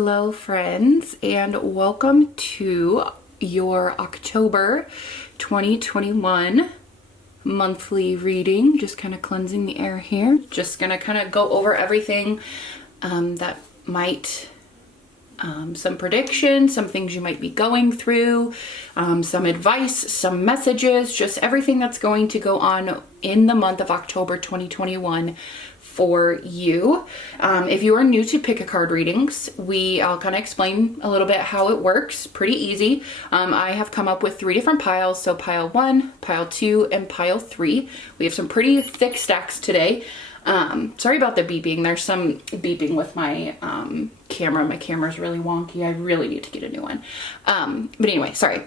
Hello friends, and welcome to your October 2021 monthly reading. Just kind of cleansing the air here. Just gonna kind of go over everything that might, some predictions, some things you might be going through, some advice, some messages, just everything that's going to go on in the month of October 2021 for you. If you are new to pick a card readings, I'll kind of explain a little bit how it works. Pretty easy. I have come up with 3 different piles. So pile 1, pile 2, and pile 3. We have some pretty thick stacks today. Sorry about the beeping. There's some beeping with my camera. My camera's really wonky. I really need to get a new one. But anyway, sorry.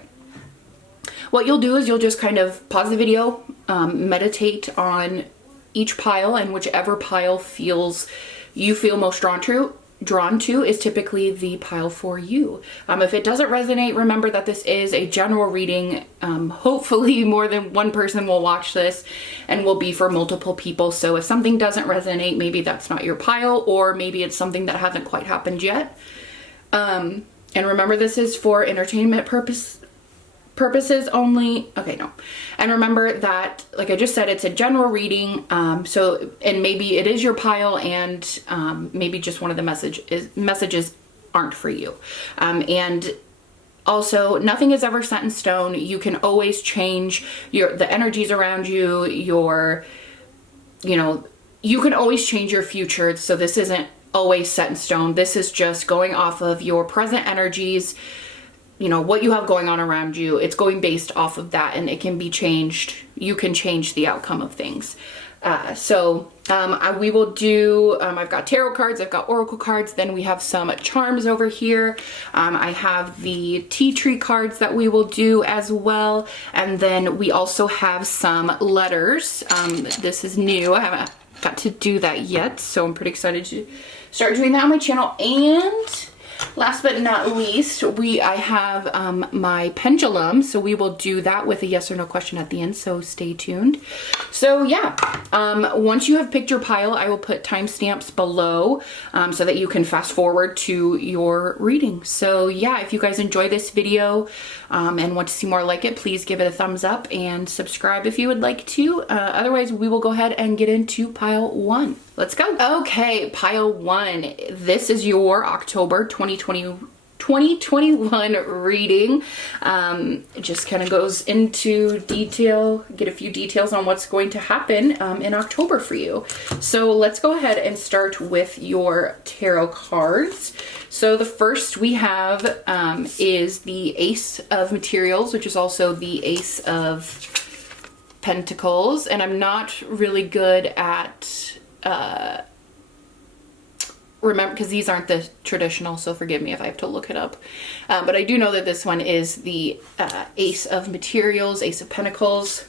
What you'll do is you'll just kind of pause the video, meditate on each pile, and whichever pile you feel most drawn to is typically the pile for you. If it doesn't resonate, remember that this is a general reading. Hopefully more than one person will watch this and will be for multiple people. So if something doesn't resonate, maybe that's not your pile, or maybe it's something that hasn't quite happened yet. And remember, this is for entertainment purposes only. Okay, no. And remember that, like I just said, it's a general reading. And maybe it is your pile, and maybe just one of the messages aren't for you. And also, nothing is ever set in stone. You can always change the energies around you. You can always change your future. So this isn't always set in stone. This is just going off of your present energies. What you have going on around you, it's going based off of that, and it can be changed. You can change the outcome of things. We will do, I've got tarot cards, I've got oracle cards, then we have some charms over here. I have the tea tree cards that we will do as well. And then we also have some letters. This is new. I haven't got to do that yet, so I'm pretty excited to start doing that on my channel. And last but not least, I have my pendulum, so we will do that with a yes or no question at the end, so stay tuned. So yeah, once you have picked your pile, I will put timestamps below so that you can fast forward to your reading. So yeah, if you guys enjoy this video and want to see more like it, please give it a thumbs up and subscribe if you would like to. Otherwise, we will go ahead and get into pile 1. Let's go. Okay, pile 1. This is your October 2021 reading. It just kind of goes into detail, get a few details on what's going to happen in October for you. So let's go ahead and start with your tarot cards. So the first we have is the Ace of Materials, which is also the Ace of Pentacles. And I'm not really good at remember, because these aren't the traditional, so forgive me if I have to look it up. But I do know that this one is the Ace of Materials, Ace of Pentacles.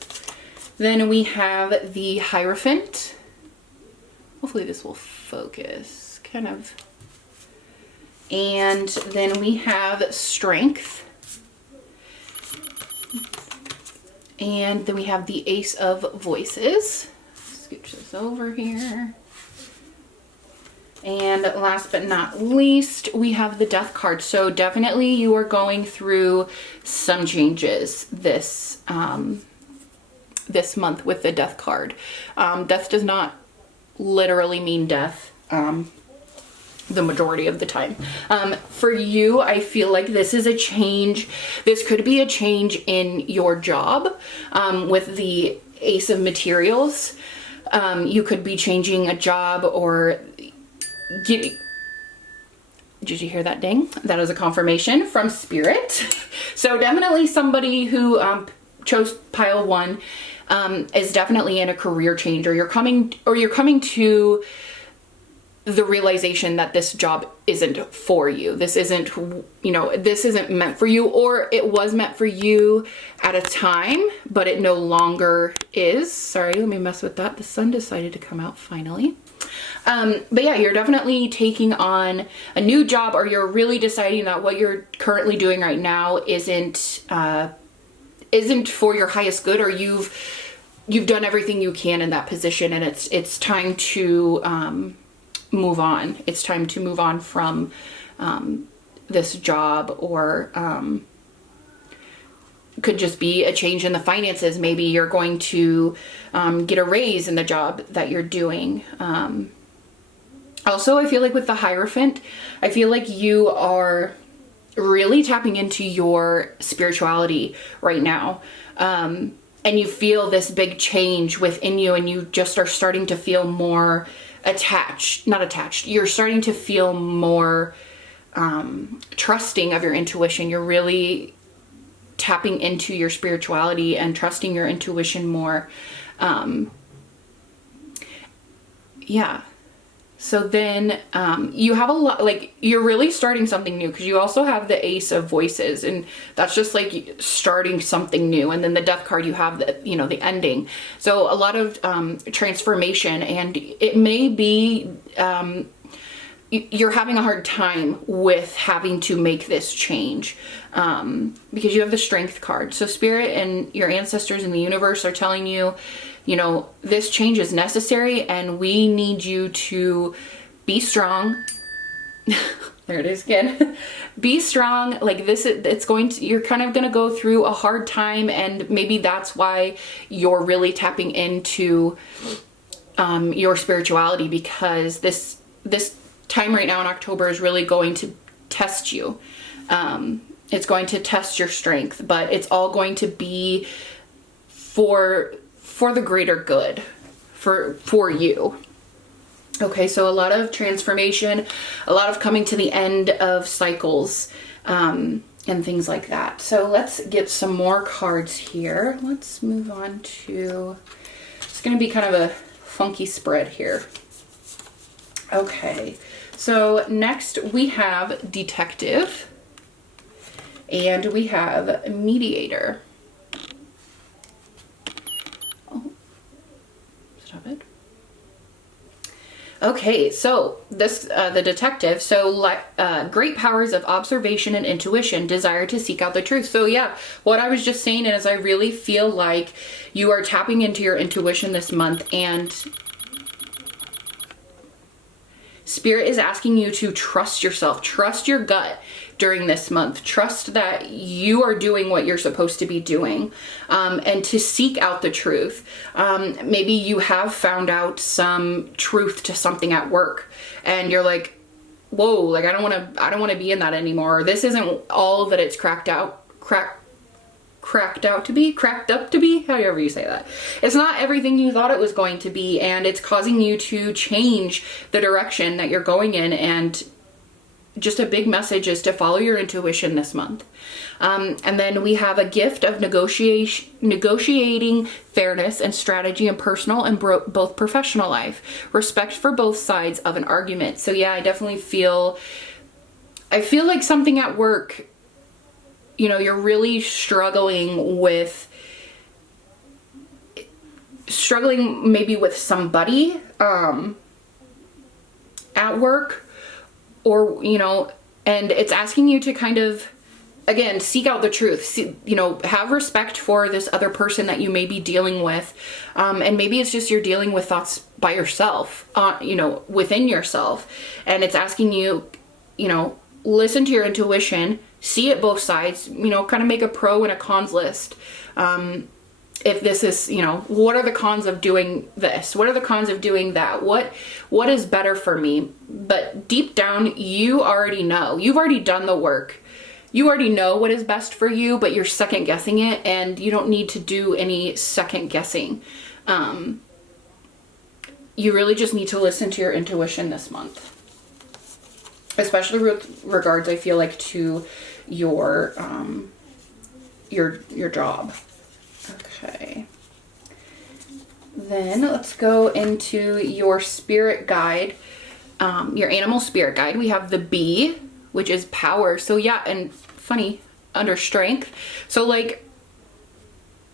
Then we have the Hierophant. Hopefully this will focus, kind of. And then we have Strength. And then we have the Ace of Voices. Scooch this over here. And last but not least, we have the Death card. So definitely you are going through some changes this month with the Death card. Death does not literally mean death the majority of the time. For you, I feel like this is a change. This could be a change in your job with the Ace of Materials. You could be changing a job, or did you hear that ding? That is a confirmation from Spirit. So definitely somebody who chose pile 1 is definitely in a career change, or you're coming to the realization that this job isn't for you. This isn't, this isn't meant for you, or it was meant for you at a time, but it no longer is. Sorry, let me mess with that. The sun decided to come out finally. But yeah, you're definitely taking on a new job, or you're really deciding that what you're currently doing right now isn't for your highest good, or you've done everything you can in that position, and it's time to move on. It's time to move on from this job, or could just be a change in the finances. Maybe you're going to get a raise in the job that you're doing. Also, I feel like with the Hierophant, I feel like you are really tapping into your spirituality right now. And you feel this big change within you, and you just are starting to feel more you're starting to feel more trusting of your intuition. You're really tapping into your spirituality and trusting your intuition more. Yeah. So then you have a lot, like, you're really starting something new, because you also have the Ace of Voices, and that's just like starting something new. And then the Death card, you have the, you know, the ending. So a lot of transformation, and it may be you're having a hard time with having to make this change, because you have the Strength card. So Spirit and your ancestors in the universe are telling you, you know, this change is necessary, and we need you to be strong. There it is again. Be strong. Like this, you're kind of going to go through a hard time, and maybe that's why you're really tapping into your spirituality, because this time right now in October is really going to test you. It's going to test your strength, but it's all going to be for the greater good, for you. Okay, so a lot of transformation, a lot of coming to the end of cycles, and things like that. So let's get some more cards here. Let's move on to, it's going to be kind of a funky spread here. Okay, so next we have Detective, and we have Mediator. Stop it. Okay, so this, the Detective, so great powers of observation and intuition, desire to seek out the truth. So yeah, what I was just saying is I really feel like you are tapping into your intuition this month, and Spirit is asking you to trust yourself, trust your gut during this month, trust that you are doing what you're supposed to be doing, and to seek out the truth. Maybe you have found out some truth to something at work, and you're like, whoa, like I don't want to be in that anymore. This isn't all that it's cracked up to be, however you say that. It's not everything you thought it was going to be, and it's causing you to change the direction that you're going in. And just a big message is to follow your intuition this month. And then we have a gift of negotiating fairness and strategy in personal and both professional life, respect for both sides of an argument. So yeah, I definitely feel like something at work, you know, you're really struggling maybe with somebody at work, or, you know, and it's asking you to kind of, again, seek out the truth, you know, have respect for this other person that you may be dealing with. And maybe it's just you're dealing with thoughts by yourself, you know, within yourself. And it's asking you, you know, listen to your intuition, see it both sides, you know, kind of make a pro and a cons list. If this is, you know, what are the cons of doing this? What are the cons of doing that? What is better for me? But deep down, you already know. You've already done the work. You already know what is best for you, but you're second guessing it, and you don't need to do any second guessing. You really just need to listen to your intuition this month. Especially with regards, I feel like, to your job. Okay. Then let's go into your spirit guide, your animal spirit guide. We have the bee, which is power. So yeah, and funny, under strength. So like,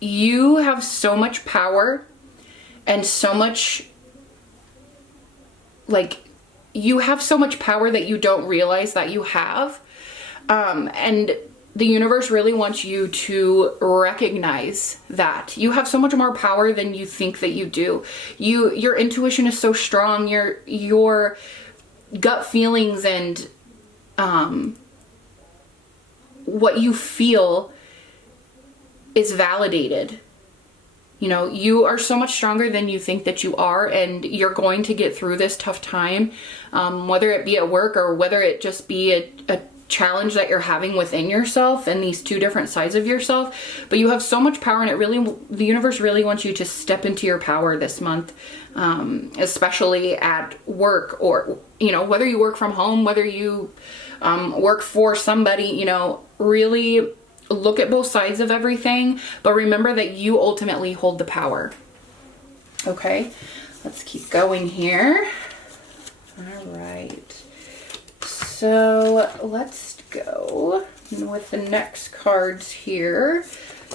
you have so much power and so much, like, you have so much power that you don't realize that you have. And the universe really wants you to recognize that you have so much more power than you think that you do. Your intuition is so strong. Your gut feelings and what you feel is validated. You know, you are so much stronger than you think that you are, and you're going to get through this tough time, whether it be at work or whether it just be a challenge that you're having within yourself and these two different sides of yourself. But you have so much power, and the universe really wants you to step into your power this month, especially at work, or, you know, whether you work from home, whether you work for somebody, you know, really look at both sides of everything, but remember that you ultimately hold the power. Okay, let's keep going here. All right, so let's go with the next cards here.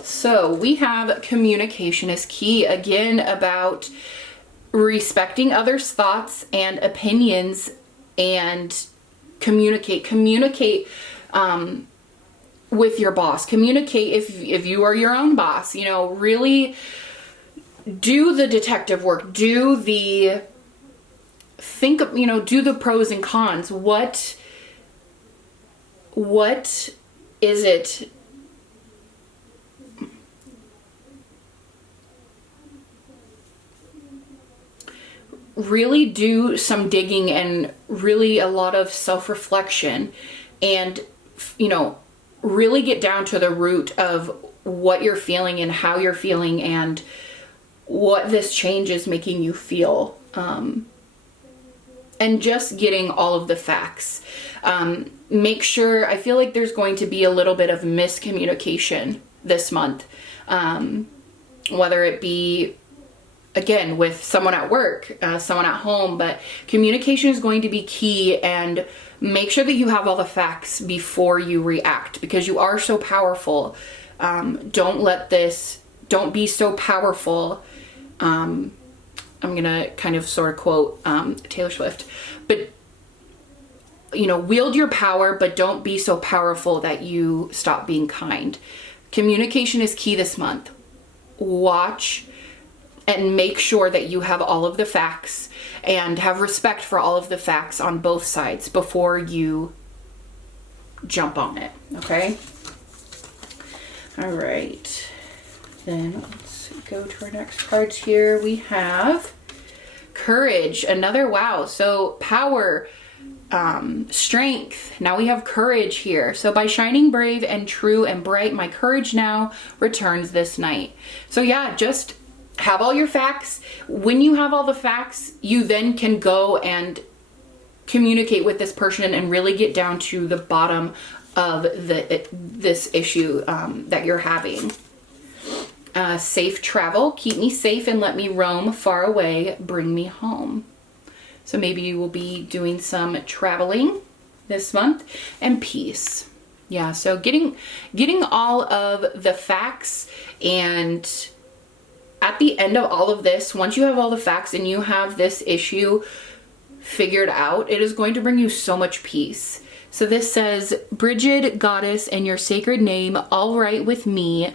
So we have communication is key, again, about respecting others' thoughts and opinions, and communicate with your boss. Communicate if you are your own boss, you know, really do the detective work, do the pros and cons. What is it? Really do some digging and really a lot of self-reflection, and, you know, really get down to the root of what you're feeling and how you're feeling and what this change is making you feel. And just getting all of the facts. Make sure, I feel like there's going to be a little bit of miscommunication this month. Whether it be, again, with someone at work, someone at home, but communication is going to be key, and make sure that you have all the facts before you react, because you are so powerful. Don't be so powerful. I'm gonna kind of sort of quote Taylor Swift, but, you know, wield your power, but don't be so powerful that you stop being kind. Communication is key this month. Watch and make sure that you have all of the facts and have respect for all of the facts on both sides before you jump on it, okay? All right, then let's go to our next cards here. We have courage, another wow. So power, strength. Now we have courage here. So by shining brave and true and bright, my courage now returns this night. So yeah, just have all your facts. When you have all the facts, you then can go and communicate with this person and really get down to the bottom of this issue that you're having. Safe travel. Keep me safe and let me roam far away. Bring me home. So maybe you will be doing some traveling this month. And peace. Yeah, so getting all of the facts, and at the end of all of this, once you have all the facts and you have this issue figured out, it is going to bring you so much peace. So this says, Bridget, goddess, and your sacred name, all right with me,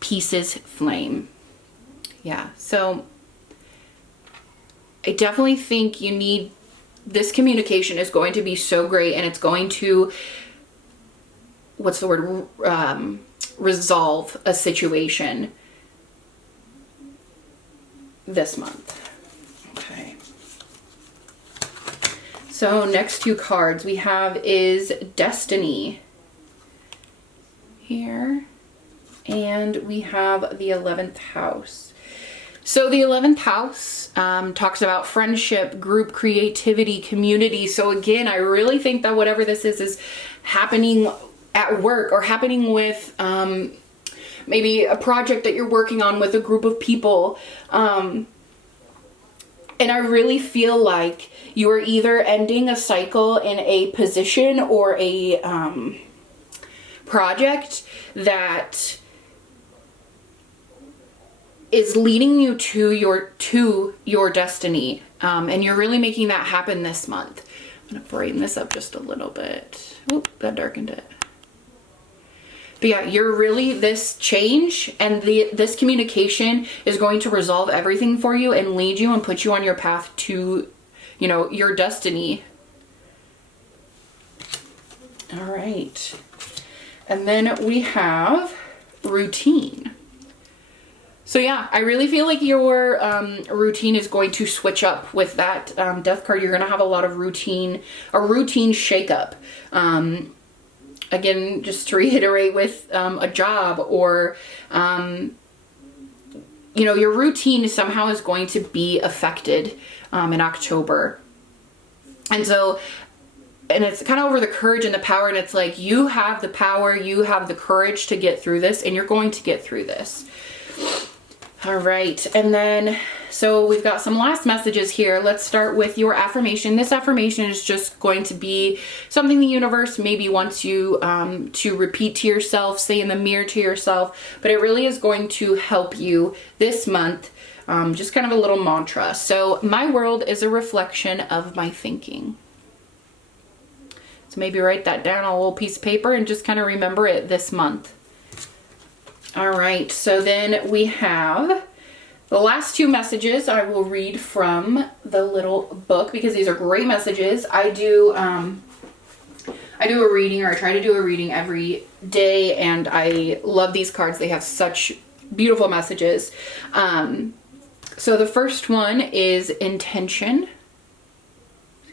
peace's flame. Yeah, so I definitely think you need, this communication is going to be so great, and it's going to, resolve a situation this month. Okay. So next two cards we have is Destiny here, and we have the 11th house. So the 11th house talks about friendship, group creativity, community. So again, I really think that whatever this is happening at work, or happening with maybe a project that you're working on with a group of people. And I really feel like you are either ending a cycle in a position or a project that is leading you to your destiny. And you're really making that happen this month. I'm gonna brighten this up just a little bit. Oop, that darkened it. But yeah, you're really, this change and this communication is going to resolve everything for you and lead you and put you on your path to, you know, your destiny. All right. And then we have routine. So yeah, I really feel like your routine is going to switch up with that death card. You're going to have a lot of routine, a routine shakeup. Again, just to reiterate with a job or, you know, your routine somehow is going to be affected in October. And so, and it's kind of over the courage and the power, and it's like, you have the power, you have the courage to get through this, and you're going to get through this. All right, and then, so we've got some last messages here. Let's start with your affirmation. This affirmation is just going to be something the universe maybe wants you to repeat to yourself, say in the mirror to yourself, but it really is going to help you this month, just kind of a little mantra. So, my world is a reflection of my thinking. So maybe write that down on a little piece of paper and just kind of remember it this month. All right, so then we have the last two messages I will read from the little book because these are great messages. I do a reading, or I try to do a reading every day, and I love these cards. They have such beautiful messages. So the first one is intention.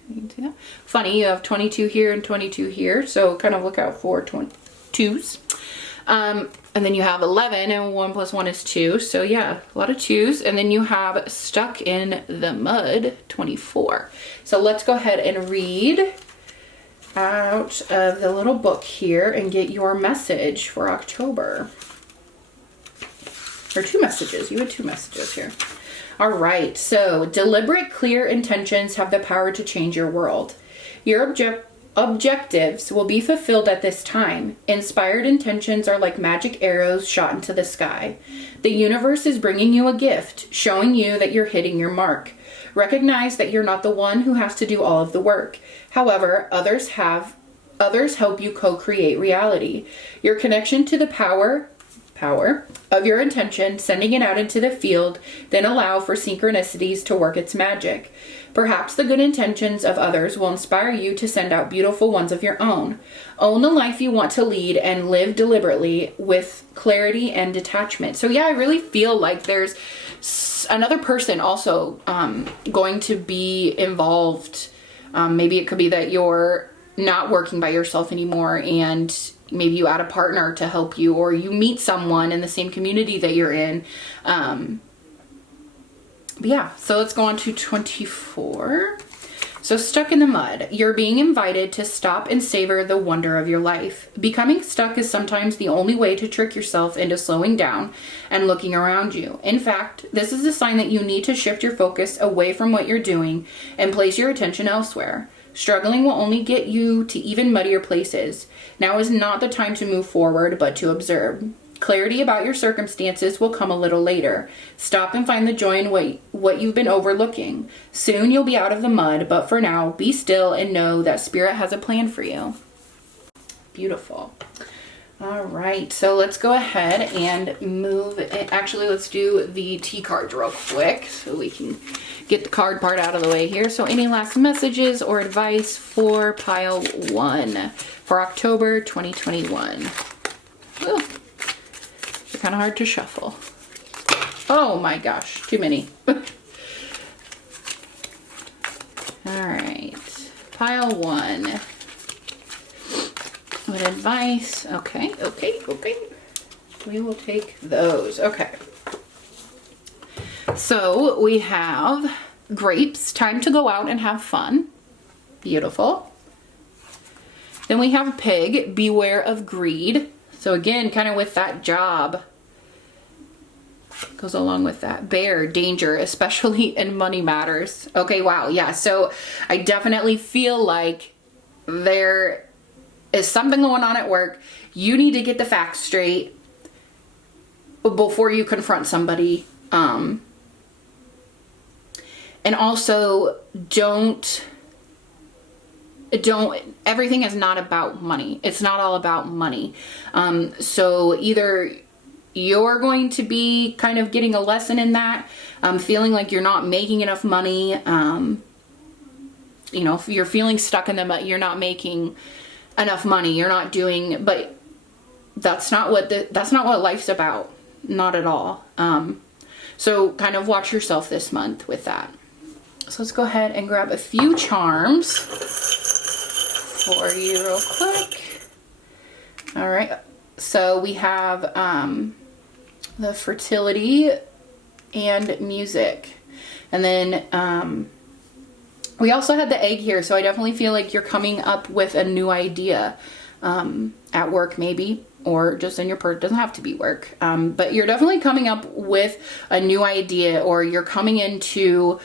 You can see that. Funny, you have 22 here and 22 here, so kind of look out for 22s. And then you have 11, and 1 plus 1 is 2. So yeah, a lot of 2s. And then you have stuck in the mud, 24. So let's go ahead and read out of the little book here and get your message for October. Or 2 messages. You had 2 messages here. All right. So deliberate, clear intentions have the power to change your world. Your objectives will be fulfilled at this time. Inspired intentions are like magic arrows shot into the sky. The universe is bringing you a gift, showing you that you're hitting your mark. Recognize that you're not the one who has to do all of the work. However, others help you co-create reality. Your connection to the power of your intention, sending it out into the field, then allow for synchronicities to work its magic. Perhaps the good intentions of others will inspire you to send out beautiful ones of your own. Own the life you want to lead and live deliberately with clarity and detachment. So yeah, I really feel like there's another person also going to be involved. Maybe it could be that you're not working by yourself anymore, and maybe you add a partner to help you, or you meet someone in the same community that you're in. But yeah, so let's go on to 24. So stuck in the mud. You're being invited to stop and savor the wonder of your life. Becoming stuck is sometimes the only way to trick yourself into slowing down and looking around you. In fact, this is a sign that you need to shift your focus away from what you're doing and place your attention elsewhere. Struggling will only get you to even muddier places. Now is not the time to move forward, but to observe. Clarity about your circumstances will come a little later. Stop and find the joy in what you've been overlooking. Soon you'll be out of the mud, but for now, be still and know that Spirit has a plan for you. Beautiful. All right, so let's go ahead and move. Actually, let's do the T cards real quick so we can get the card part out of the way here. So any last messages or advice for pile 1 for October 2021? Ooh. They're kind of hard to shuffle. Oh my gosh, too many. All right, pile 1. What advice? Okay. We will take those. Okay. So we have grapes, time to go out and have fun. Beautiful. Then we have pig, beware of greed. So again, kind of with that job, goes along with that. Bear, danger, especially in money matters. Okay, wow, yeah. So I definitely feel like there is something going on at work. You need to get the facts straight before you confront somebody. And also everything is not about money. It's not all about money. So either you're going to be kind of getting a lesson in that, feeling like you're not making enough money. You know, if you're feeling stuck in the mud, you're not making enough money. You're not doing, but that's not what life's about. Not at all. So kind of watch yourself this month with that. So let's go ahead and grab a few charms for you real quick. All right. So we have the fertility and music. And then we also had the egg here. So I definitely feel like you're coming up with a new idea at work maybe, or just in your it doesn't have to be work. But you're definitely coming up with a new idea, or you're coming into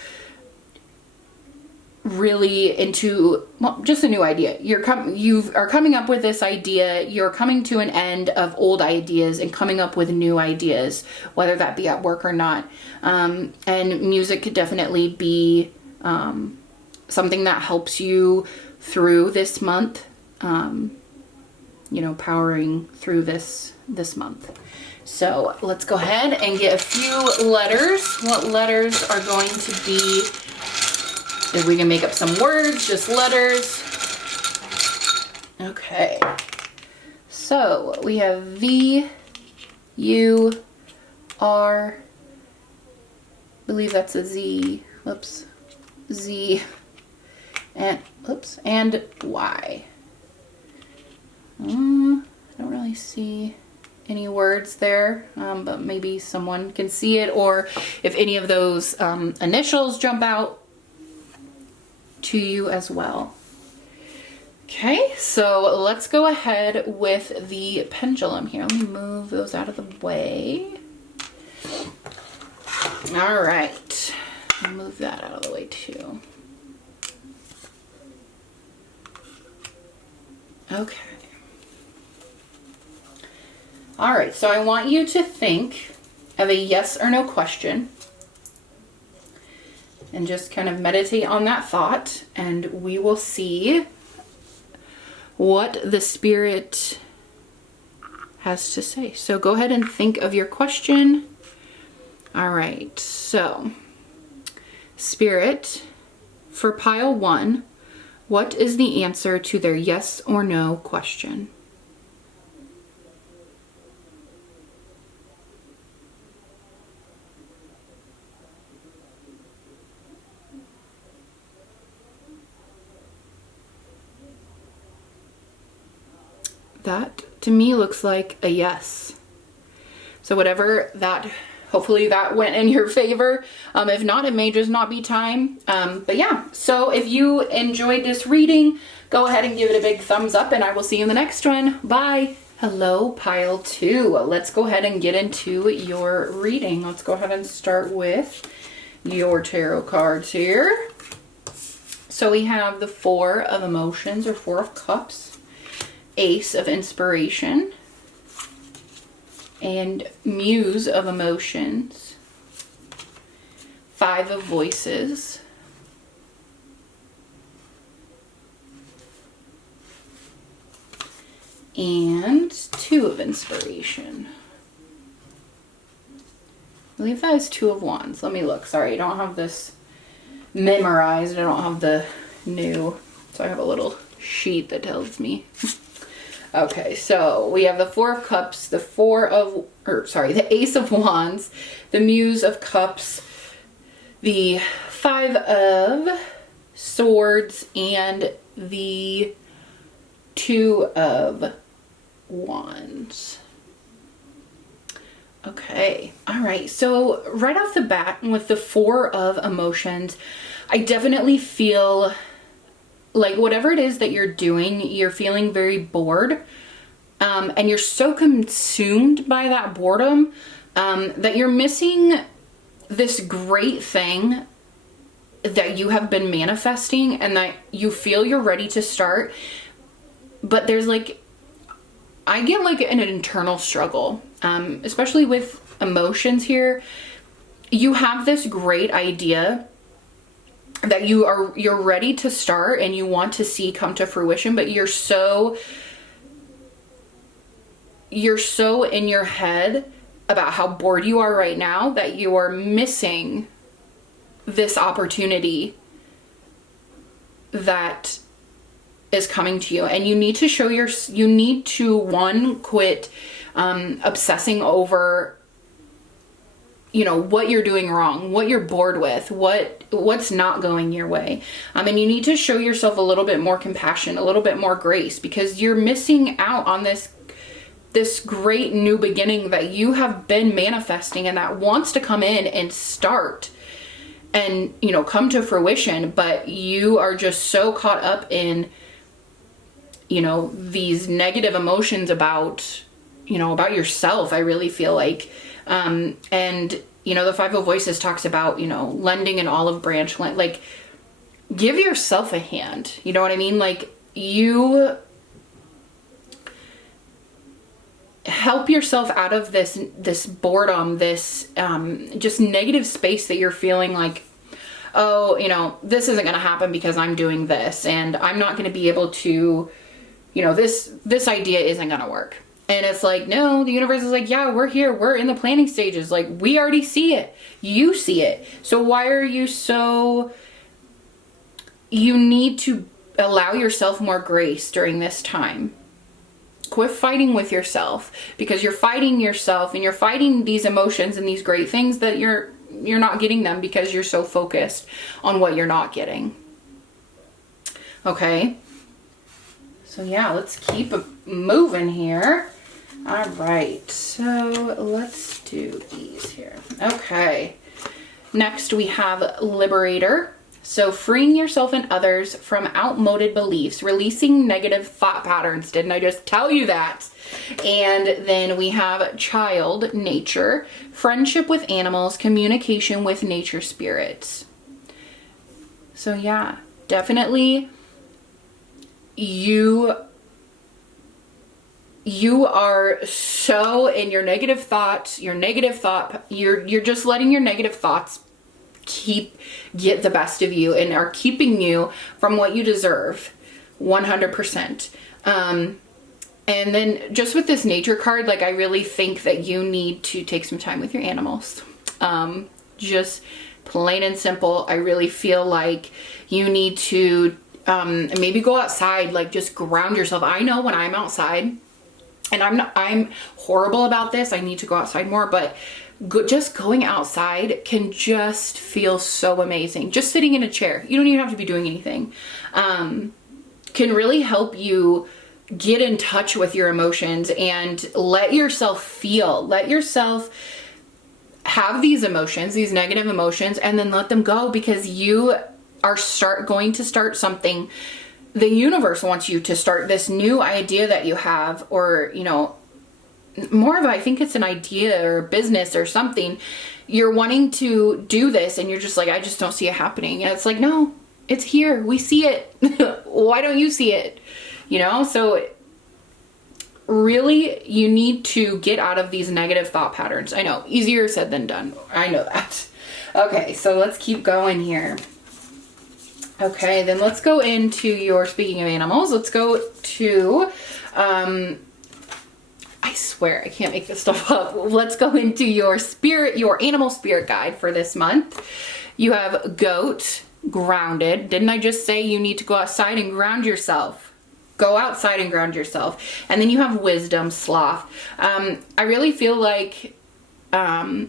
just a new idea. You are coming up with this idea. You're coming to an end of old ideas and coming up with new ideas, whether that be at work or not. And music could definitely be something that helps you through this month. Powering through this month. So let's go ahead and get a few letters. What letters are going to be? If we can make up some words, just letters. Okay. So we have V, U, R, I believe that's a Z, Z, and Y. I don't really see any words there, but maybe someone can see it, or if any of those initials jump out to you as well. Okay, so let's go ahead with the pendulum here. Let me move those out of the way. All right, I'll move that out of the way too. Okay. All right, so I want you to think of a yes or no question and just kind of meditate on that thought, and we will see what the Spirit has to say. So go ahead and think of your question. All right, so Spirit, for pile 1, what is the answer to their yes or no question? That to me looks like a yes. So whatever that, hopefully that went in your favor. If not, it may just not be time. But yeah, so if you enjoyed this reading, go ahead and give it a big thumbs up, and I will see you in the next one. Bye. Hello, pile 2. Let's go ahead and get into your reading. Let's go ahead and start with your tarot cards here. So we have the 4 of Emotions, or 4 of Cups, Ace of Inspiration, and Muse of Emotions, 5 of Voices, and 2 of Inspiration. I believe that is 2 of Wands. Let me look. Sorry, I don't have this memorized. I don't have the new, so I have a little sheet that tells me. Okay, so we have the 4 of Cups, the Ace of Wands, the Muse of Cups, the 5 of Swords, and the 2 of Wands. Okay, all right, so right off the bat with the 4 of Emotions, I definitely feel like whatever it is that you're doing, you're feeling very bored, and you're so consumed by that boredom that you're missing this great thing that you have been manifesting and that you feel you're ready to start. But there's I get an internal struggle, especially with Emotions here. You have this great idea that you're ready to start and you want to see come to fruition, but you're so in your head about how bored you are right now that you are missing this opportunity that is coming to you, and you need to one, quit obsessing over, you know, what you're doing wrong, what you're bored with, what's not going your way. And you need to show yourself a little bit more compassion, a little bit more grace, because you're missing out on this great new beginning that you have been manifesting and that wants to come in and start and, you know, come to fruition. But you are just so caught up in, you know, these negative emotions about, you know, about yourself, I really feel like. And, you know, the Five of Voices talks about, you know, lending an olive branch, like, give yourself a hand. You know what I mean? Like, you help yourself out of this boredom, this, just negative space that you're feeling like, oh, you know, this isn't going to happen because I'm doing this, and I'm not going to be able to, you know, this idea isn't going to work. And it's like, no, the universe is like, yeah, we're here. We're in the planning stages. Like, we already see it. You see it. So why are you you need to allow yourself more grace during this time. Quit fighting with yourself, because you're fighting yourself and you're fighting these emotions and these great things that you're not getting them because you're so focused on what you're not getting. Okay. So yeah, let's keep moving here. All right, so let's do these here. Okay, next we have Liberator. So freeing yourself and others from outmoded beliefs, releasing negative thought patterns. Didn't I just tell you that? And then we have Child, Nature, friendship with animals, communication with nature spirits. So yeah, definitely you are so in your negative thoughts, you're just letting your negative thoughts get the best of you and are keeping you from what you deserve 100%. And then just with this nature card, like, I really think that you need to take some time with your animals. Just plain and simple. I really feel like you need to maybe go outside, like, just ground yourself. I know when I'm outside, and I'm horrible about this, I need to go outside more, but just going outside can just feel so amazing. Just sitting in a chair, you don't even have to be doing anything, can really help you get in touch with your emotions and let yourself feel, let yourself have these emotions, these negative emotions, and then let them go, because you are going to start something. The universe wants you to start this new idea that you have, or, you know, more of I think it's an idea or business or something. You're wanting to do this and you're just like, I just don't see it happening. And it's like, no, it's here. We see it. Why don't you see it? You know, so really you need to get out of these negative thought patterns. I know, easier said than done. I know that. Okay, so let's keep going here. Okay, then let's go into your, speaking of animals, let's go to, I swear I can't make this stuff up. Let's go into your animal spirit guide for this month. You have Goat, grounded. Didn't I just say you need to go outside and ground yourself? Go outside and ground yourself. And then you have Wisdom, Sloth. I really feel like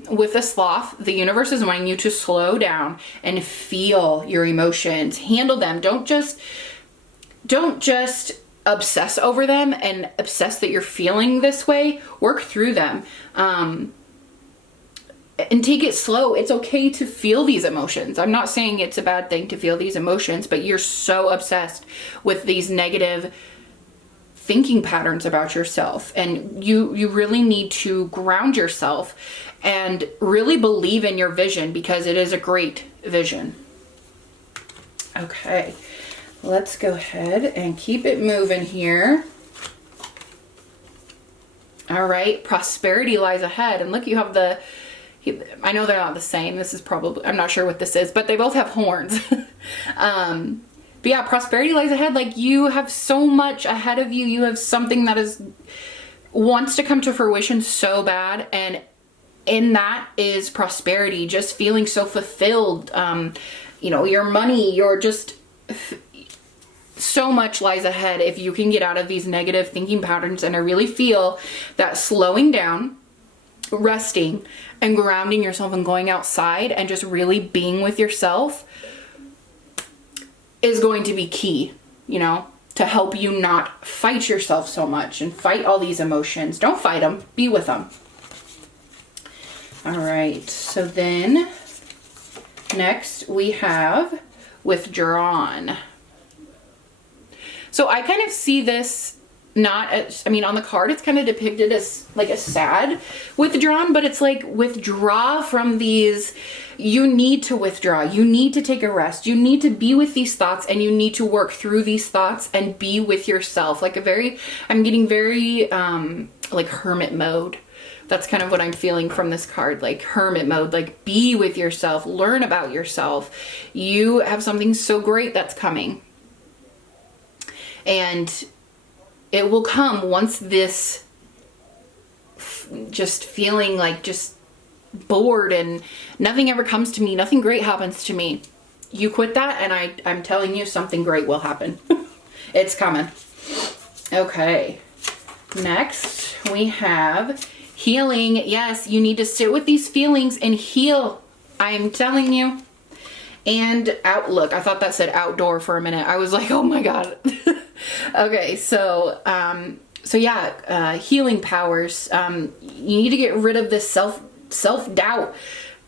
with the Sloth, the universe is wanting you to slow down and feel your emotions, handle them. Don't just obsess over them and obsess that you're feeling this way. Work through them, and take it slow. It's okay to feel these emotions. I'm not saying it's a bad thing to feel these emotions, but you're so obsessed with these negative thinking patterns about yourself, and you really need to ground yourself and really believe in your vision, because it is a great vision. Okay, let's go ahead and keep it moving here. All right, prosperity lies ahead. And look, you have I know they're not the same. This is probably, I'm not sure what this is, but they both have horns. But yeah, prosperity lies ahead. Like, you have so much ahead of you. You have something that wants to come to fruition so bad. And in that is prosperity, just feeling so fulfilled. You know, your money, so much lies ahead if you can get out of these negative thinking patterns. And I really feel that slowing down, resting, and grounding yourself and going outside and just really being with yourself is going to be key, you know, to help you not fight yourself so much and fight all these emotions. Don't fight them, be with them. All right, so then next we have withdrawn. So I kind of see this not as, I mean, on the card, it's kind of depicted as like a sad withdrawn, but it's like withdraw from these. You need to withdraw. You need to take a rest. You need to be with these thoughts, and you need to work through these thoughts and be with yourself. Like I'm getting very, like hermit mode. That's kind of what I'm feeling from this card, like hermit mode, like be with yourself, learn about yourself. You have something so great that's coming. And it will come once this just feeling like just bored and nothing ever comes to me, nothing great happens to me. You quit that and I'm telling you something great will happen. It's coming. Okay. Next we have healing. Yes, you need to sit with these feelings and heal. I'm telling you. And outlook. I thought that said outdoor for a minute. I was like, oh my God. Okay, so yeah, healing powers. You need to get rid of this self-doubt.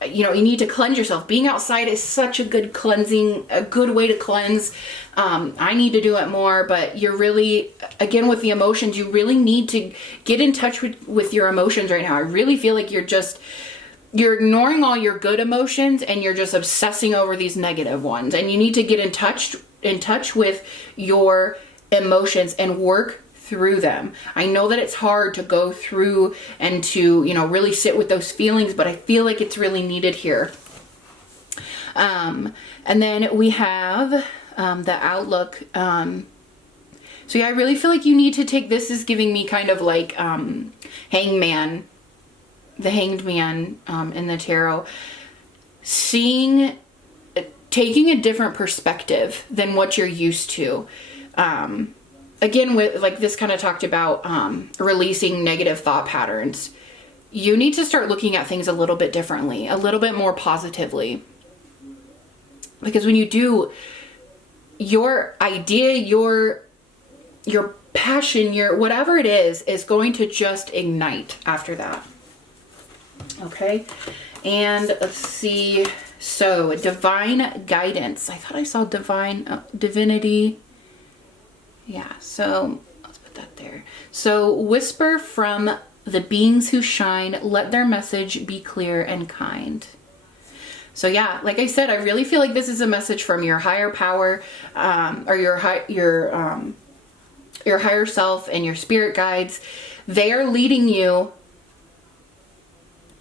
You know, you need to cleanse yourself. Being outside is such a good cleansing, a good way to cleanse. I need to do it more, but you're really, again, with the emotions, you really need to get in touch with your emotions right now. I really feel like you're ignoring all your good emotions and you're just obsessing over these negative ones. And you need to get in touch with your emotions and work through them. I know that it's hard to go through and to, you know, really sit with those feelings, but I feel like it's really needed here. And then we have the outlook. So yeah, I really feel like you need to take, this is giving me kind of like hangman, the hanged man in the tarot, taking a different perspective than what you're used to. Again, with like this kind of talked about releasing negative thought patterns. You need to start looking at things a little bit differently, a little bit more positively. Because when you do, your idea, your passion, your whatever it is going to just ignite after that. Okay, and let's see. So divine guidance. I thought I saw divinity. Yeah, so let's put that there. So whisper from the beings who shine, let their message be clear and kind. So yeah, like I said, I really feel like this is a message from your higher power, or your higher self and your spirit guides. They are leading you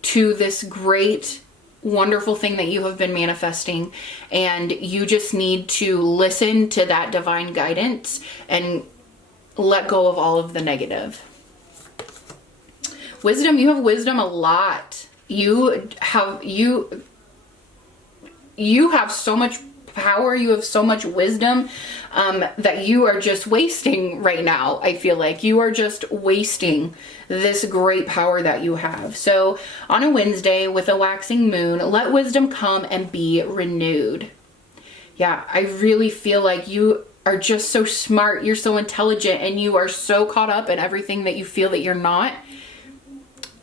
to this great, wonderful thing that you have been manifesting, and you just need to listen to that divine guidance and let go of all of the negative. Wisdom, you have wisdom a lot. You have so much power, you have so much wisdom that you are just wasting right now. I feel like you are just wasting this great power that you have. So on a Wednesday with a waxing moon, let wisdom come and be renewed. Yeah, I really feel like you are just so smart, you're so intelligent, and you are so caught up in everything that you feel that you're not,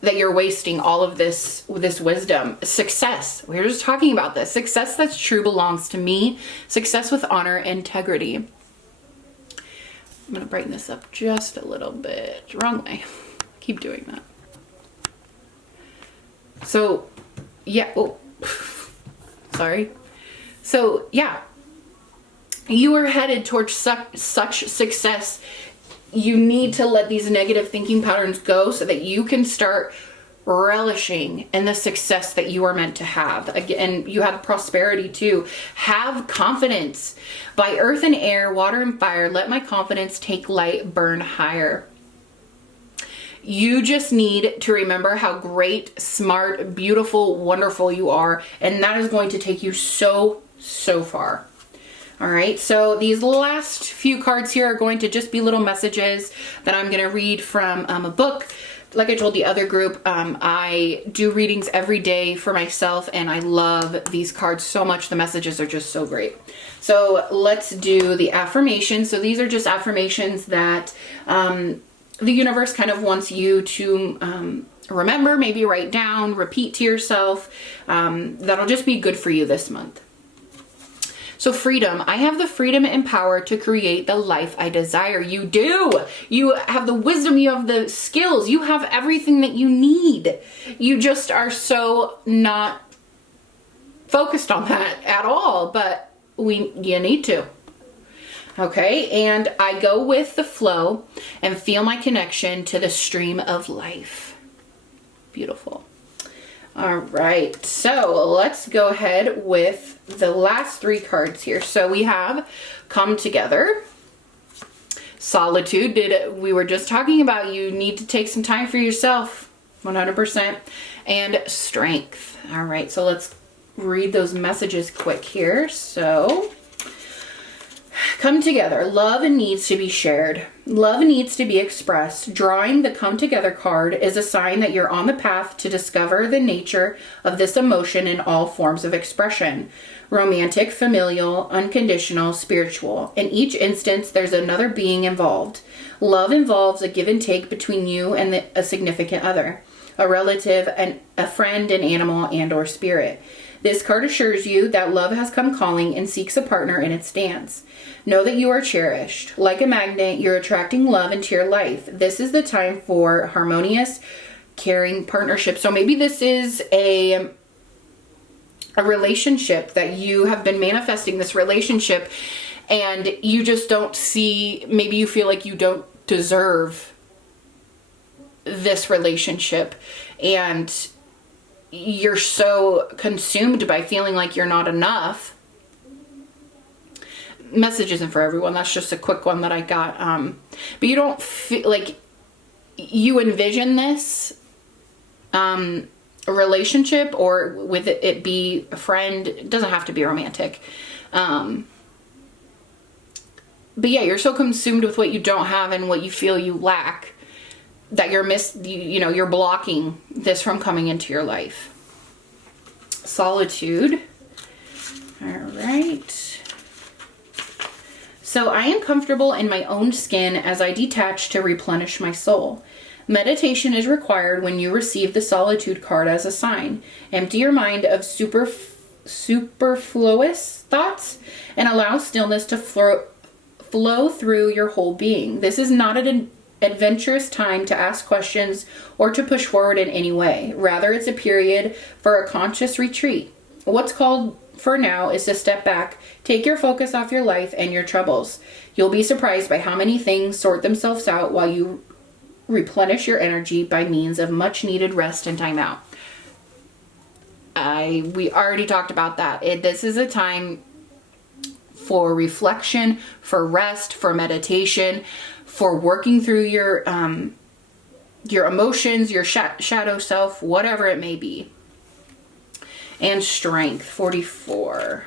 that you're wasting all of this wisdom. Success, we were just talking about this. Success that's true belongs to me. Success with honor, integrity. I'm gonna brighten this up just a little bit. Wrong way. Keep doing that. So yeah, oh, sorry. So yeah, you are headed towards such success. You need to let these negative thinking patterns go so that you can start relishing in the success that you are meant to have. Again, you have prosperity too. Have confidence. By earth and air, water and fire, let my confidence take light, burn higher. You just need to remember how great, smart, beautiful, wonderful you are, and that is going to take you so far. All right, so these last few cards here are going to just be little messages that I'm going to read from a book. Like I told the other group, I do readings every day for myself, and I love these cards so much. The messages are just so great. So let's do the affirmations. So these are just affirmations that the universe kind of wants you to remember, maybe write down, repeat to yourself. That'll just be good for you this month. So freedom. I have the freedom and power to create the life I desire. You do. You have the wisdom. You have the skills. You have everything that you need. You just are so not focused on that at all, but you need to. Okay, and I go with the flow and feel my connection to the stream of life. Beautiful. All right, so let's go ahead with the last three cards here. So we have come together, solitude. We were just talking about you need to take some time for yourself, 100%, and strength. All right, so let's read those messages quick here. So come together. Love needs to be shared. Love needs to be expressed. Drawing the come together card is a sign that you're on the path to discover the nature of this emotion in all forms of expression. Romantic, familial, unconditional, spiritual. In each instance, there's another being involved. Love involves a give and take between you and a significant other, a relative, a friend, an animal, and or spirit. This card assures you that love has come calling and seeks a partner in its dance. Know that you are cherished. Like a magnet, you're attracting love into your life. This is the time for harmonious, caring partnership. So maybe this is a relationship that you have been manifesting, this relationship, and you just don't see, maybe you feel like you don't deserve this relationship, and you're so consumed by feeling like you're not enough. Message isn't for everyone. That's just a quick one that I got. But you don't feel like you envision this a relationship, or with it be a friend. It doesn't have to be romantic. But yeah, you're so consumed with what you don't have and what you feel you lack that you're blocking this from coming into your life. Solitude. All right. So I am comfortable in my own skin as I detach to replenish my soul. Meditation is required when you receive the solitude card as a sign. Empty your mind of superfluous thoughts and allow stillness to flow through your whole being. This is not an adventurous time to ask questions or to push forward in any way. Rather, it's a period for a conscious retreat. What's called for now is to step back, take your focus off your life and your troubles. You'll be surprised by how many things sort themselves out while you replenish your energy by means of much needed rest and time out. We already talked about that. This is a time for reflection, for rest, for meditation, for working through your emotions, your shadow self, whatever it may be. And strength, 44.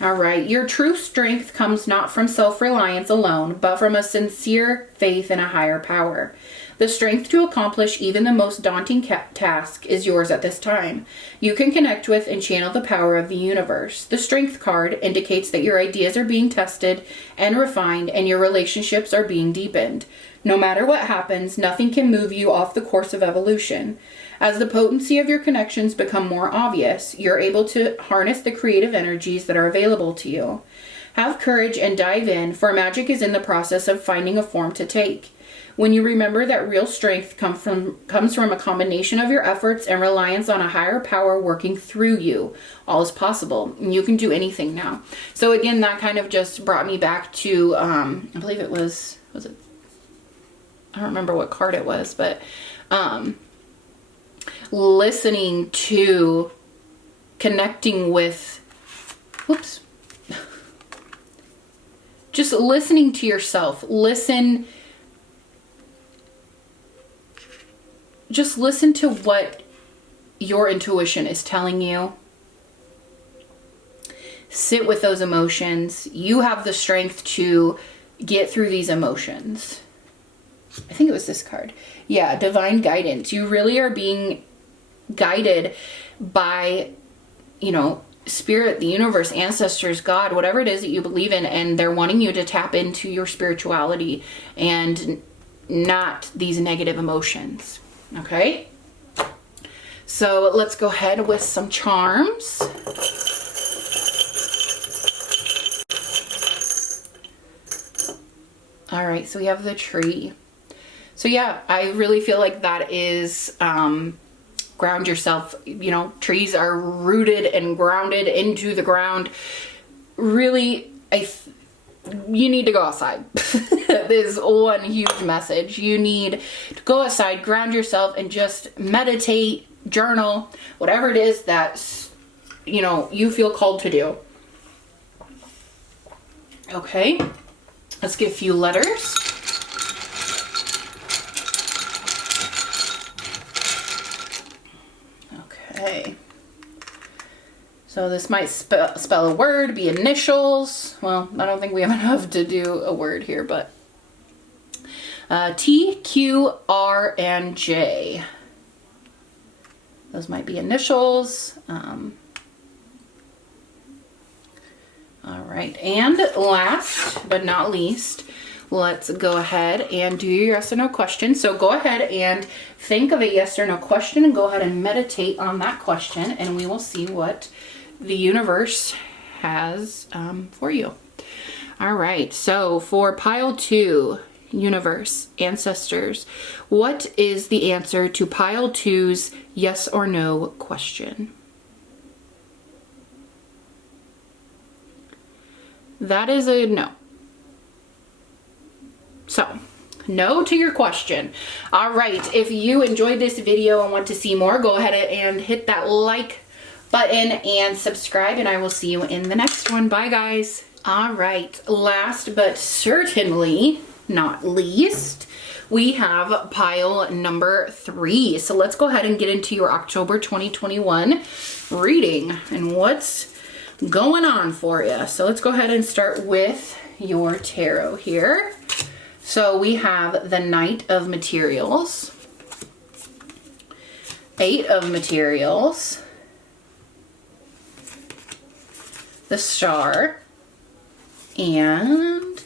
All right. Your true strength comes not from self-reliance alone, but from a sincere faith in a higher power. The strength to accomplish even the most daunting task is yours at this time. You can connect with and channel the power of the universe. The strength card indicates that your ideas are being tested and refined, and your relationships are being deepened. No matter what happens, nothing can move you off the course of evolution. As the potency of your connections become more obvious, you're able to harness the creative energies that are available to you. Have courage and dive in, for magic is in the process of finding a form to take. When you remember that real strength comes from a combination of your efforts and reliance on a higher power working through you, all is possible. You can do anything now. So again, that kind of just brought me back to, I believe it was it? I don't remember what card it was, but listening to, connecting with, just listening to yourself. Just listen to what your intuition is telling you. sit with those emotions. You have the strength to get through these emotions. I think it was this card. Yeah, divine guidance. You really are being guided by, you know, spirit, the universe, ancestors, God, whatever it is that you believe in, and they're wanting you to tap into your spirituality and not these negative emotions. Okay? So let's go ahead with some charms. All right, so we have the tree. So yeah, I really feel like that is ground yourself. You know, trees are rooted and grounded into the ground. Really, you need to go outside. This is one huge message. You need to go outside, ground yourself, and just meditate, journal, whatever it is that, you know, you feel called to do. Okay, let's get a few letters. Okay. So this might spell a word, be initials. Well, I don't think we have enough to do a word here, but T, Q, R, and J. Those might be initials. All right, and last but not least, let's go ahead and do your yes or no question. So go ahead and think of a yes or no question and go ahead and meditate on that question, and we will see what the universe has for you. All right, so for pile 2, universe, ancestors, what is the answer to pile 2's yes or no question? That is a no. So, no to your question. All right, if you enjoyed this video and want to see more, go ahead and hit that like button and subscribe, and I will see you in the next one. Bye, guys. All right, last but certainly not least, we have pile number 3. So let's go ahead and get into your October 2021 reading and what's going on for you. So let's go ahead and start with your tarot here. So we have the Knight of Materials, 8 of Materials, the Star, and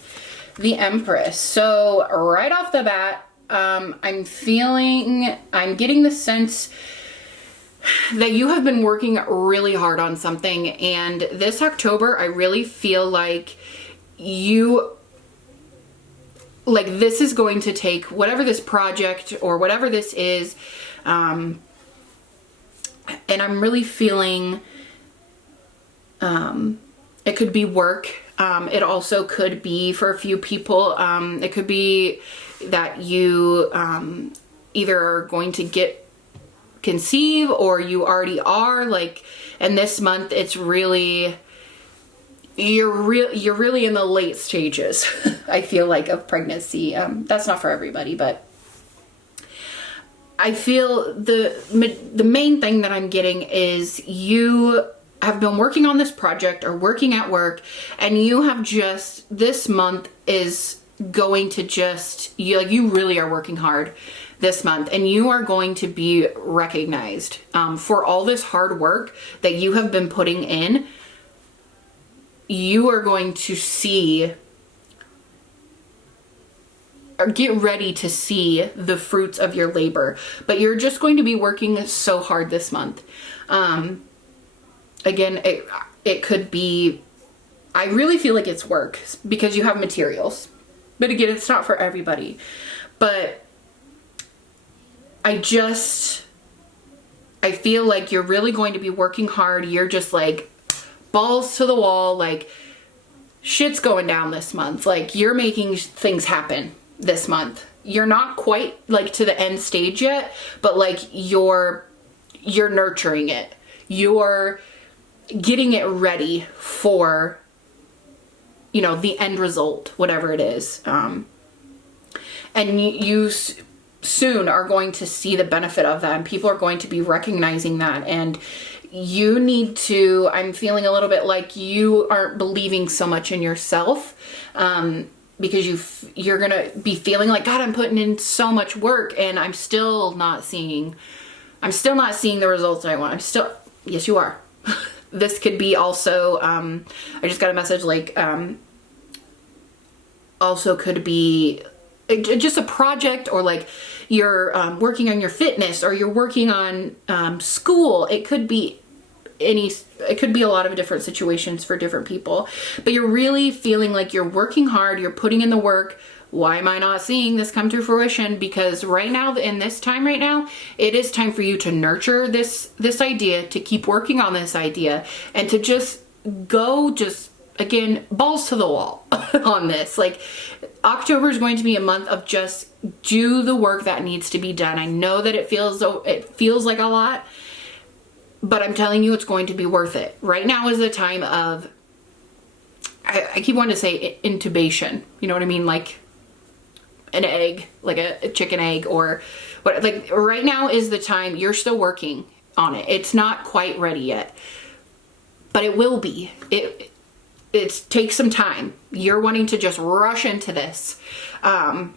the Empress. So right off the bat, I'm getting the sense that you have been working really hard on something, and this October, I really feel like this is going to take whatever this project or whatever this is, and I'm really feeling it could be work. It also could be, for a few people, it could be that you either are going to conceive, or you already are, like, and this month it's really, you're really in the late stages, I feel like, of pregnancy. That's not for everybody, but I feel the main thing that I'm getting is you have been working on this project or working at work, and you have just, this month is going to just, you really are working hard this month, and you are going to be recognized for all this hard work that you have been putting in. You are going to see, or get ready to see, the fruits of your labor, but you're just going to be working so hard this month. Again, it could be, I really feel like it's work because you have materials, but again, it's not for everybody. But I feel like you're really going to be working hard. You're just like balls to the wall, like shit's going down this month. Like, you're making things happen this month. You're not quite like to the end stage yet, but like you're nurturing it. You're getting it ready for, the end result, whatever it is. And you soon are going to see the benefit of that, and people are going to be recognizing that. And you need to, I'm feeling a little bit like you aren't believing so much in yourself, because you're going to be feeling like, God, I'm putting in so much work and I'm still not seeing the results I want. Yes, you are. This could be also, I just got a message like, also could be just a project, or like you're working on your fitness, or you're working on school. It could be a lot of different situations for different people, but you're really feeling like you're working hard, you're putting in the work. Why am I not seeing this come to fruition? Because right now, in this time right now, it is time for you to nurture this idea, to keep working on this idea, and to just go, again, balls to the wall on this. Like, October is going to be a month of just do the work that needs to be done. I know that it feels like a lot, but I'm telling you, it's going to be worth it. Right now is the time of, I keep wanting to say intubation. You know what I mean? Like an egg, like a chicken egg, or what. Like, right now is the time. You're still working on it. It's not quite ready yet, but it will be. It takes some time. You're wanting to just rush into this. And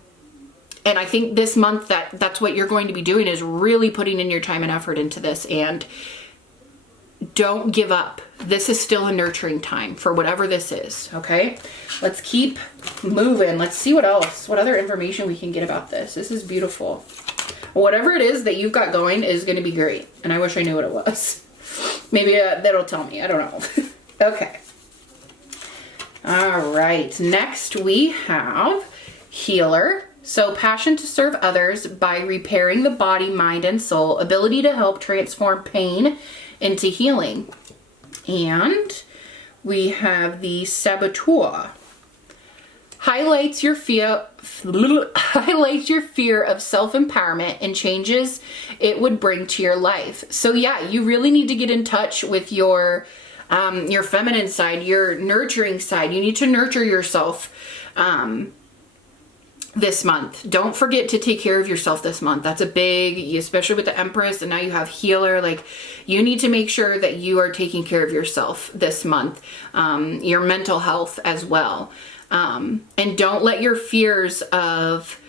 I think this month that's what you're going to be doing, is really putting in your time and effort into this. And don't give up. This is still a nurturing time for whatever this is. Okay. Let's keep moving. Let's see what other information we can get about this. This is beautiful. Whatever it is that you've got going is going to be great. And I wish I knew what it was. Maybe that'll tell me. I don't know. Okay. All right. Next we have healer. So, passion to serve others by repairing the body, mind, and soul. Ability to help transform pain into healing. And we have the saboteur. Highlights your fear of self-empowerment and changes it would bring to your life. So yeah, you really need to get in touch with your feminine side, your nurturing side. You need to nurture yourself this month. Don't forget to take care of yourself this month. That's a big, especially with the Empress, and now you have healer. Like, you need to make sure that you are taking care of yourself this month, your mental health as well. And don't let your fears of,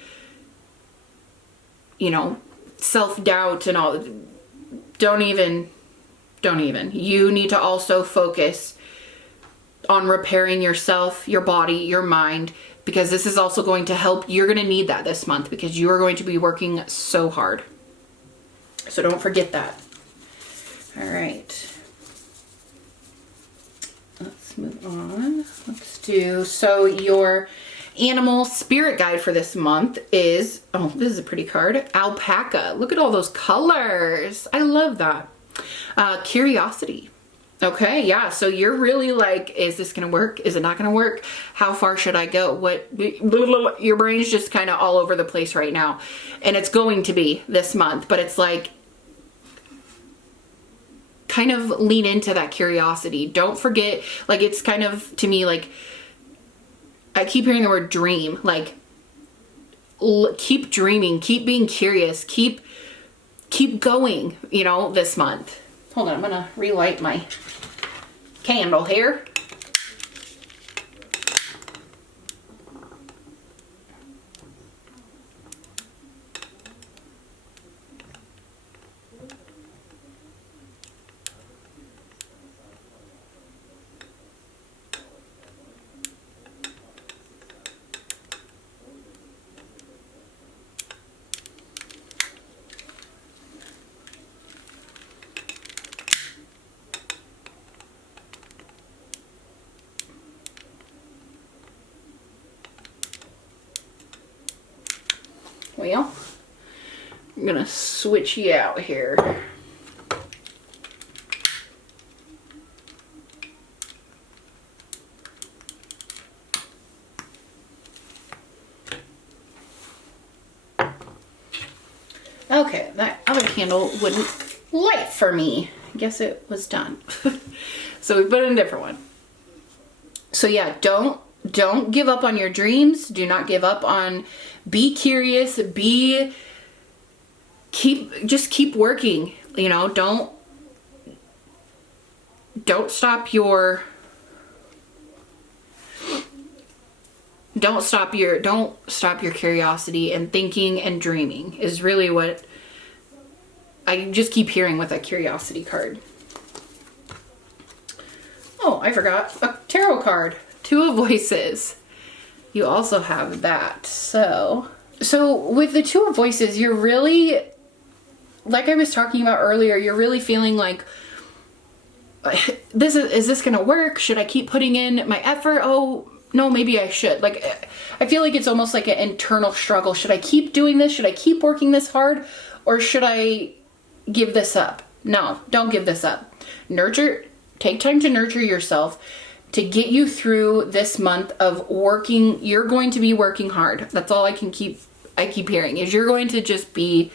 self-doubt and all, don't even. You need to also focus on repairing yourself, your body, your mind, because this is also going to help. You're going to need that this month because you are going to be working so hard. So don't forget that. All right. Let's move on. So your animal spirit guide for this month is, this is a pretty card, alpaca. Look at all those colors. I love that. Curiosity. Okay, yeah, so you're really like, is this gonna work? Is it not gonna work? How far should I go? Your brain's just kind of all over the place right now. And it's going to be this month, but it's like, kind of lean into that curiosity. Don't forget, like, it's kind of, to me, like, I keep hearing the word dream. Like, keep dreaming, keep being curious, keep going, this month. Hold on, I'm gonna relight my candle here. Well, I'm gonna switch you out here. Okay, that other candle wouldn't light for me. I guess it was done. So we put in a different one. So yeah, don't give up on your dreams. Do not give up on, be curious, be just keep working, you know, don't stop your curiosity, and thinking and dreaming is really what I just keep hearing with that curiosity card. Oh, I forgot a tarot card. Two of Voices. You also have that. So with the Two of Voices, you're really, like I was talking about earlier, you're really feeling like, is this gonna work? Should I keep putting in my effort? Oh, no, maybe I should. Like, I feel like it's almost like an internal struggle. Should I keep doing this? Should I keep working this hard? Or should I give this up? No, don't give this up. Take time to nurture yourself to get you through this month of working. You're going to be working hard. That's all I keep hearing is you're going to just be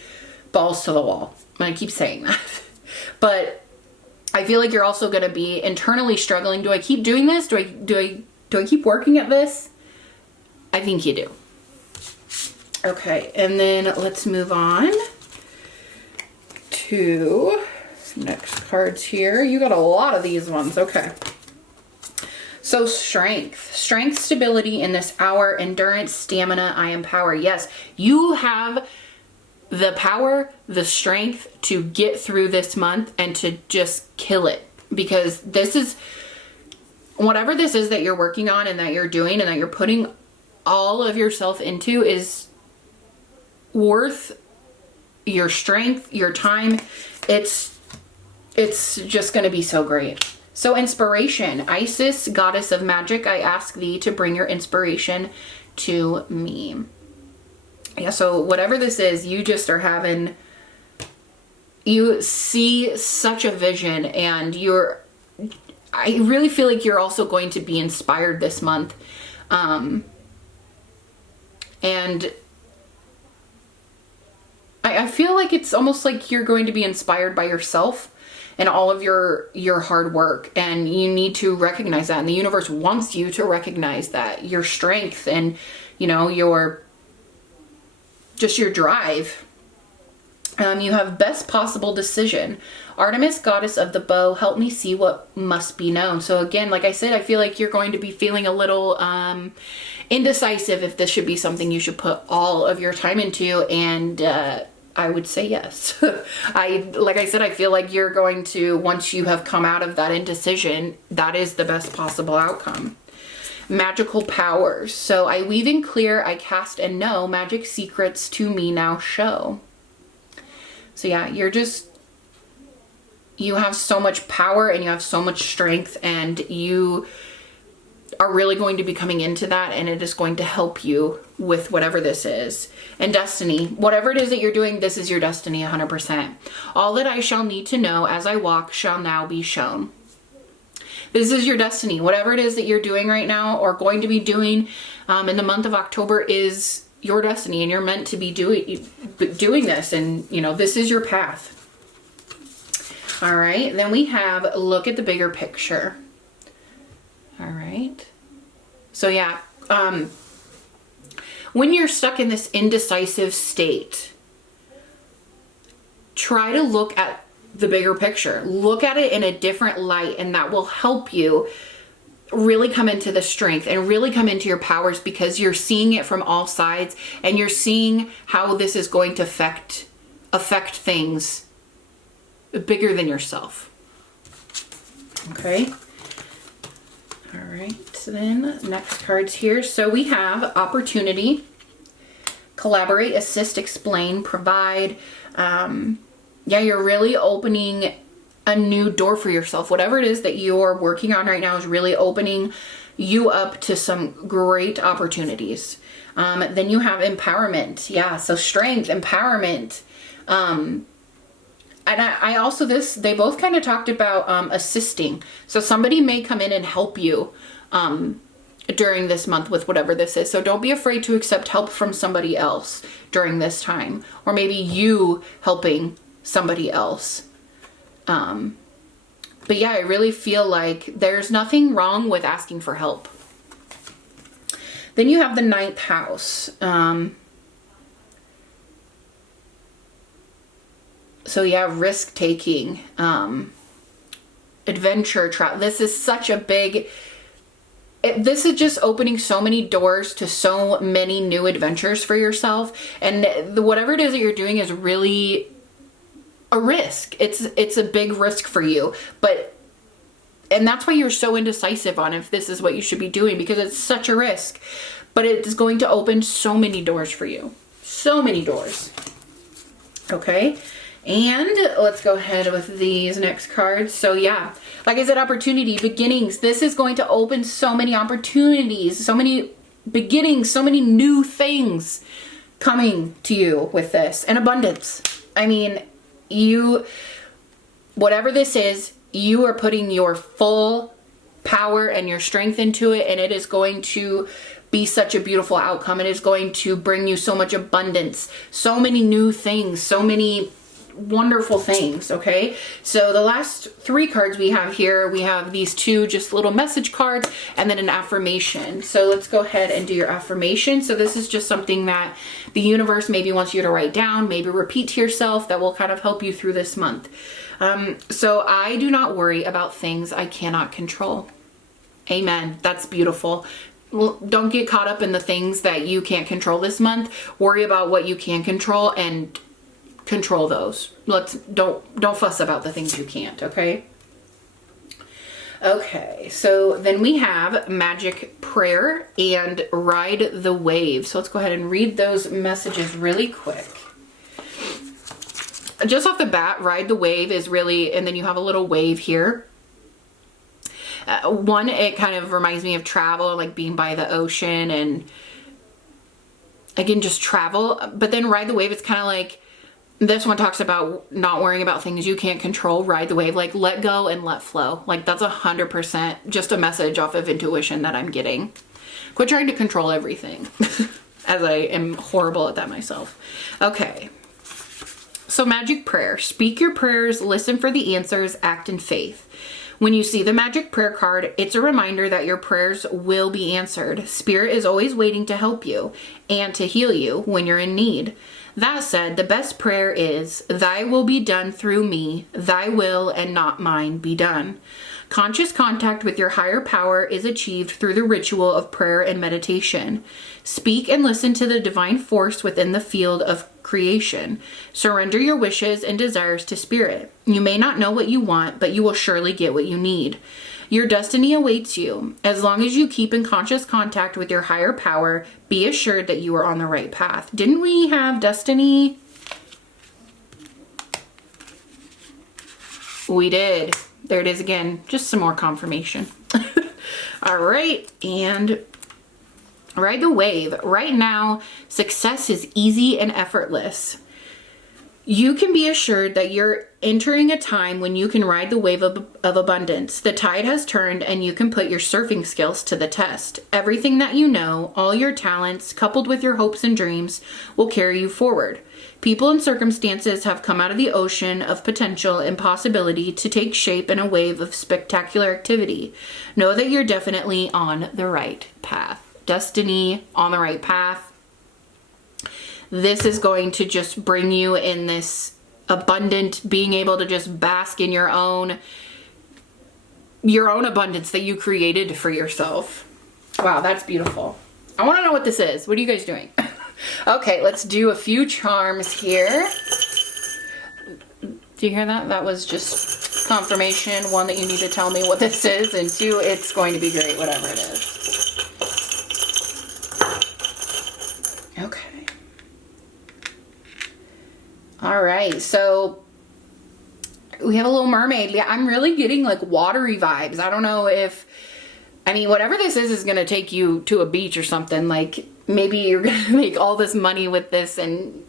balls to the wall. And I keep saying that. But I feel like you're also going to be internally struggling. Do I keep doing this? Do I keep working at this? I think you do. Okay, and then let's move on to next cards here. You got a lot of these ones. Okay. So strength, stability in this hour, endurance, stamina, I empower. Yes, you have the power, the strength to get through this month and to just kill it, because this is whatever this is that you're working on and that you're doing and that you're putting all of yourself into is worth your strength, your time. It's just going to be so great. So inspiration, Isis, goddess of magic, I ask thee to bring your inspiration to me. Yeah, so whatever this is, you just are having, you see such a vision, and I really feel like you're also going to be inspired this month. And I feel like it's almost like you're going to be inspired by yourself and all of your hard work, and you need to recognize that, and the universe wants you to recognize that, your strength and, you know, your drive. You have best possible decision. Artemis, goddess of the bow, help me see what must be known. So again, like I said, I feel like you're going to be feeling a little indecisive if this should be something you should put all of your time into, and I would say yes. Like I said, I feel like you're going to, once you have come out of that indecision, that is the best possible outcome. Magical powers. So I weave and clear, I cast and know, magic secrets to me now show. So yeah, you have so much power and you have so much strength, and you are really going to be coming into that, and it is going to help you with whatever this is. And destiny, whatever it is that you're doing, this is your destiny 100%. All that I shall need to know as I walk shall now be shown. This is your destiny. Whatever it is that you're doing right now or going to be doing in the month of October is your destiny, and you're meant to be doing this, and you know, this is your path. All right, then we have look at the bigger picture. All right. So yeah, when you're stuck in this indecisive state, try to look at the bigger picture. Look at it in a different light, and that will help you really come into the strength and really come into your powers, because you're seeing it from all sides, and you're seeing how this is going to affect things bigger than yourself. Okay. All right, so then next cards here. So we have opportunity, collaborate, assist, explain, provide. Yeah, you're really opening a new door for yourself. Whatever it is that you're working on right now is really opening you up to some great opportunities. Then you have empowerment. Yeah, so strength, empowerment. And I also, they both kind of talked about assisting. So somebody may come in and help you during this month with whatever this is. So don't be afraid to accept help from somebody else during this time, or maybe you helping somebody else. But yeah, I really feel like there's nothing wrong with asking for help. Then you have the 9th house. So yeah, risk taking, adventure travel. This is such a big, this is just opening so many doors to so many new adventures for yourself. And whatever it is that you're doing is really a risk. It's a big risk for you, and that's why you're so indecisive on if this is what you should be doing, because it's such a risk, but it's going to open so many doors for you. So many doors. Okay. And let's go ahead with these next cards. So yeah, like I said, opportunity, beginnings. This is going to open so many opportunities, so many beginnings, so many new things coming to you with this, and abundance. I mean, whatever this is, you are putting your full power and your strength into it, and it is going to be such a beautiful outcome. It is going to bring you so much abundance, so many new things, so many wonderful things. Okay, so the last 3 cards we have here, we have these 2 just little message cards and then an affirmation. So let's go ahead and do your affirmation. So this is just something that the universe maybe wants you to write down, maybe repeat to yourself, that will kind of help you through this month. So I do not worry about things I cannot control. Amen. That's beautiful. Don't get caught up in the things that you can't control this month. Worry about what you can control and control those. Don't fuss about the things you can't, okay? Okay, so then we have magic prayer and ride the wave. So let's go ahead and read those messages really quick. Just off the bat, ride the wave is really, and then you have a little wave here. One, it kind of reminds me of travel, like being by the ocean and again, just travel. But then ride the wave, it's kind of like, this one talks about not worrying about things you can't control. Ride the wave, like let go and let flow. Like that's 100% just a message off of intuition that I'm getting. Quit trying to control everything as I am horrible at that myself. Okay. So magic prayer, speak your prayers, listen for the answers, act in faith. When you see the magic prayer card, it's a reminder that your prayers will be answered. Spirit is always waiting to help you and to heal you when you're in need. That said, the best prayer is, thy will be done through me, thy will and not mine be done. Conscious contact with your higher power is achieved through the ritual of prayer and meditation. Speak and listen to the divine force within the field of creation. Surrender your wishes and desires to spirit. You may not know what you want, but you will surely get what you need. Your destiny awaits you. As long as you keep in conscious contact with your higher power, be assured that you are on the right path. Didn't we have destiny? We did. There it is again. Just some more confirmation. All right. And ride the wave. Right now, success is easy and effortless. You can be assured that you're entering a time when you can ride the wave of abundance. The tide has turned and you can put your surfing skills to the test. Everything that you know, all your talents, coupled with your hopes and dreams, will carry you forward. People and circumstances have come out of the ocean of potential and possibility to take shape in a wave of spectacular activity. Know that you're definitely on the right path. Destiny, on the right path. This is going to just bring you in this abundant, being able to just bask in your own abundance that you created for yourself. Wow, that's beautiful. I want to know what this is. What are you guys doing? Okay, let's do a few charms here. Do you hear that? That was just confirmation. 1, that you need to tell me what this is, and 2, it's going to be great, whatever it is. Okay. All right, so we have a little mermaid. Yeah, I'm really getting like watery vibes. I don't know if, I mean, whatever this is going to take you to a beach or something. Like maybe you're going to make all this money with this and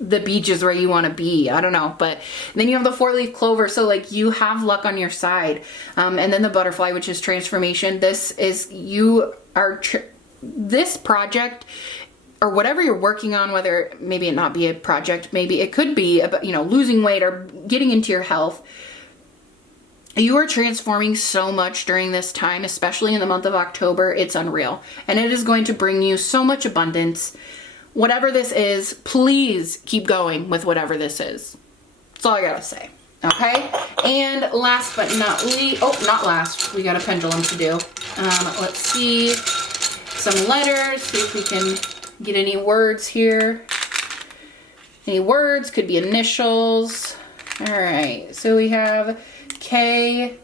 the beach is where you want to be. I don't know. But then you have the 4-leaf clover. So like you have luck on your side. And then the butterfly, which is transformation. This is, this project or whatever you're working on, whether maybe it not be a project, maybe it could be about, losing weight or getting into your health. You are transforming so much during this time, especially in the month of October. It's unreal. And it is going to bring you so much abundance. Whatever this is, please keep going with whatever this is. That's all I gotta say. Okay, and last but not least, oh, not last, we got a pendulum to do. Let's see, some letters, see if we can get any words here. Any words, could be initials. All right, so we have KOXNDZQUFC.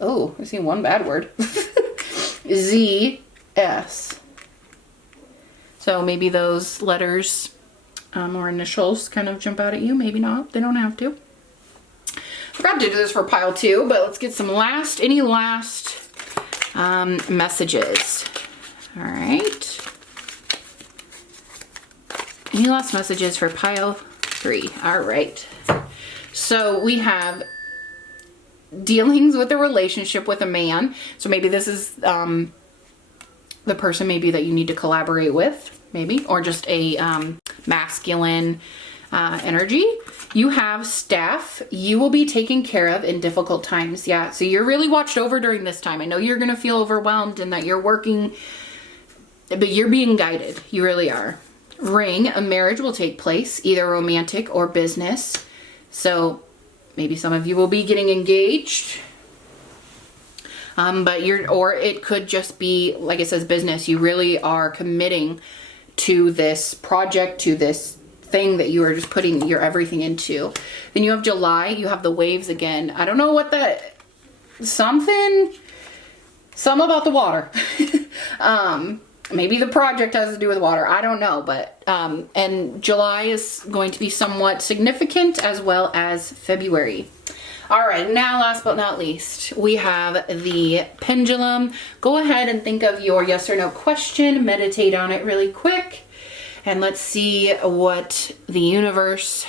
Oh, I see one bad word. ZS. So maybe those letters or initials kind of jump out at you. Maybe not. They don't have to. Forgot to do this for pile 2, but let's get some any last messages. All right. Any last messages for pile 3? All right. So we have dealings with a relationship with a man. So maybe this is the person maybe that you need to collaborate with, maybe, or just a masculine energy. You have staff. You will be taken care of in difficult times. Yeah, so you're really watched over during this time. I know you're going to feel overwhelmed and that you're working, but you're being guided. You really are. Ring, a marriage will take place, either romantic or business. So maybe some of you will be getting engaged. Or it could just be, like it says, business. You really are committing to this project, to this thing that you are just putting your everything into. Then you have July, you have the waves again. I don't know what that, some about the water. Maybe the project has to do with water. I don't know, but, and July is going to be somewhat significant, as well as February. All right, now last but not least, we have the pendulum. Go ahead and think of your yes or no question, meditate on it really quick, and let's see what the universe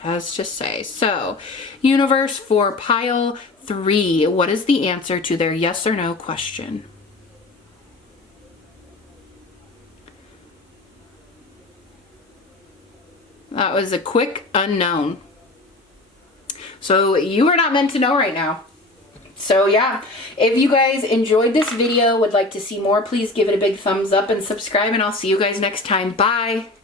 has to say. So, universe, for pile 3, what is the answer to their yes or no question? That was a quick unknown. So you are not meant to know right now. So yeah, if you guys enjoyed this video, would like to see more, please give it a big thumbs up and subscribe, and I'll see you guys next time. Bye.